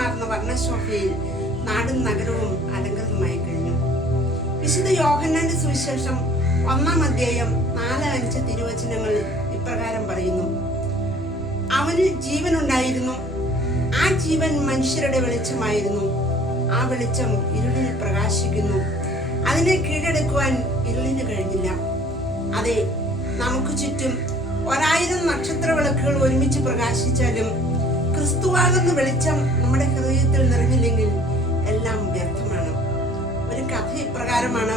വൈവിധ്യമാർന്ന വർണ്ണശോഭയിൽ നാടും നഗരവും അലങ്കൃതമായി കഴിഞ്ഞു. വിശുദ്ധ യോഹന്നാന്റെ സുവിശേഷം 1-ാം അധ്യായം 4-5 തിരുവചനങ്ങൾ ഇപ്രകാരം പറയുന്നു: അവനിൽ ജീവനുണ്ടായിരുന്നു, ആ ജീവൻ മനുഷ്യരുടെ വെളിച്ചമായിരുന്നു. ആ വെളിച്ചം ഇരുളിൽ പ്രകാശിക്കുന്നു, അതിനെ കീഴടക്കുവാൻ ഇരുളിന് കഴിഞ്ഞില്ല. അതെ, നമുക്ക് ചുറ്റും 1000 നക്ഷത്ര വിളക്കുകൾ ഒരുമിച്ച് പ്രകാശിച്ചാലും ക്രിസ്തുവാകുന്ന വെളിച്ചം നമ്മുടെ ഹൃദയത്തിൽ നിറഞ്ഞില്ലെങ്കിൽ എല്ലാം വ്യർത്ഥമാണ്. ഒരു കഥ ഇപ്രകാരമാണ്: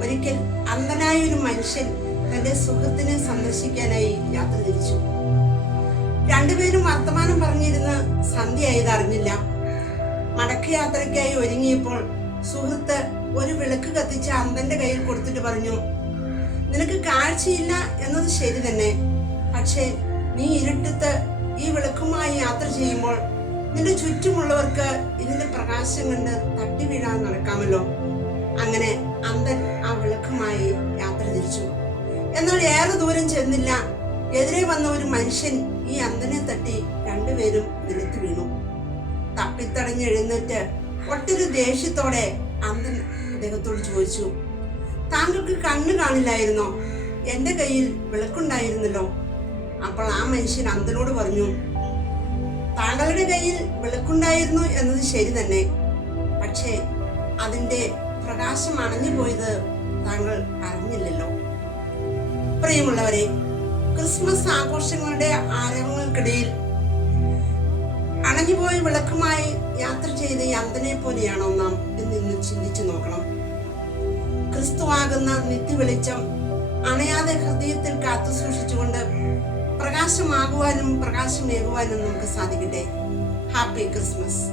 ഒരിക്കൽ അന്ധനായ ഒരു മനുഷ്യൻ തന്റെ സുഹൃത്തിനെ സന്ദർശിക്കാനായി യാത്ര തിരിച്ചു. രണ്ടുപേരും വർത്തമാനം പറഞ്ഞിരുന്ന് സന്ധ്യയായത് അറിഞ്ഞില്ല. മടക്കയാത്രയ്ക്കായി ഒരുങ്ങിയപ്പോൾ സുഹൃത്ത് ഒരു വിളക്ക് കത്തിച്ച് അന്ധന്റെ കയ്യിൽ കൊടുത്തിട്ട് പറഞ്ഞു: നിനക്ക് കാഴ്ചയില്ല എന്നത് ശരി തന്നെ, പക്ഷേ നീ ഇരുട്ടത്ത് ഈ വിളക്കുമായി യാത്ര ചെയ്യുമ്പോൾ നിന്റെ ചുറ്റുമുള്ളവർക്ക് ഇതിന്റെ പ്രകാശം കണ്ട് തട്ടി വീഴാൻ നടക്കാമല്ലോ. അങ്ങനെ അന്ധൻ ആ വിളക്കുമായി യാത്ര തിരിച്ചു. എന്നാൽ ഏറെ ദൂരം ചെന്നില്ല, എതിരെ വന്ന ഒരു മനുഷ്യൻ ഈ അന്ധനെ തട്ടി രണ്ടുപേരും നിലത്ത് വീണു. തപ്പിത്തടഞ്ഞ് എഴുന്നേറ്റ് ഒട്ടൊരു ദേഷ്യത്തോടെ അന്ധൻ അദ്ദേഹത്തോട് ചോദിച്ചു: താങ്കൾക്ക് കണ്ണ് കാണില്ലായിരുന്നോ? എന്റെ കയ്യിൽ വിളക്കുണ്ടായിരുന്നല്ലോ. അപ്പോൾ ആ മനുഷ്യൻ അന്ധനോട് പറഞ്ഞു: താങ്കളുടെ കയ്യിൽ വിളക്കുണ്ടായിരുന്നു എന്നത് ശരി തന്നെ, പക്ഷേ അതിന്റെ പ്രകാശം അണഞ്ഞു പോയത് താങ്കൾ അറിഞ്ഞില്ലല്ലോ. പ്രിയമുള്ളവരെ, ക്രിസ്മസ് ആഘോഷങ്ങളുടെ ആരവങ്ങൾക്കിടയിൽ അണഞ്ഞുപോയ വിളക്കുമായി യാത്ര ചെയ്ത ഈ അന്ധനെ പോലെയാണോ നാം എന്ന് ചിന്തിച്ചു നോക്കണം. ക്രിസ്തുവാകുന്ന നിത്യവെളിച്ചം അണയാതെ ഹൃദയത്തിൽ കാത്തു സൂക്ഷിച്ചുകൊണ്ട് പ്രകാശമാകുവാനും പ്രകാശമേകുവാനും നമുക്ക് സാധിക്കട്ടെ. Happy Christmas.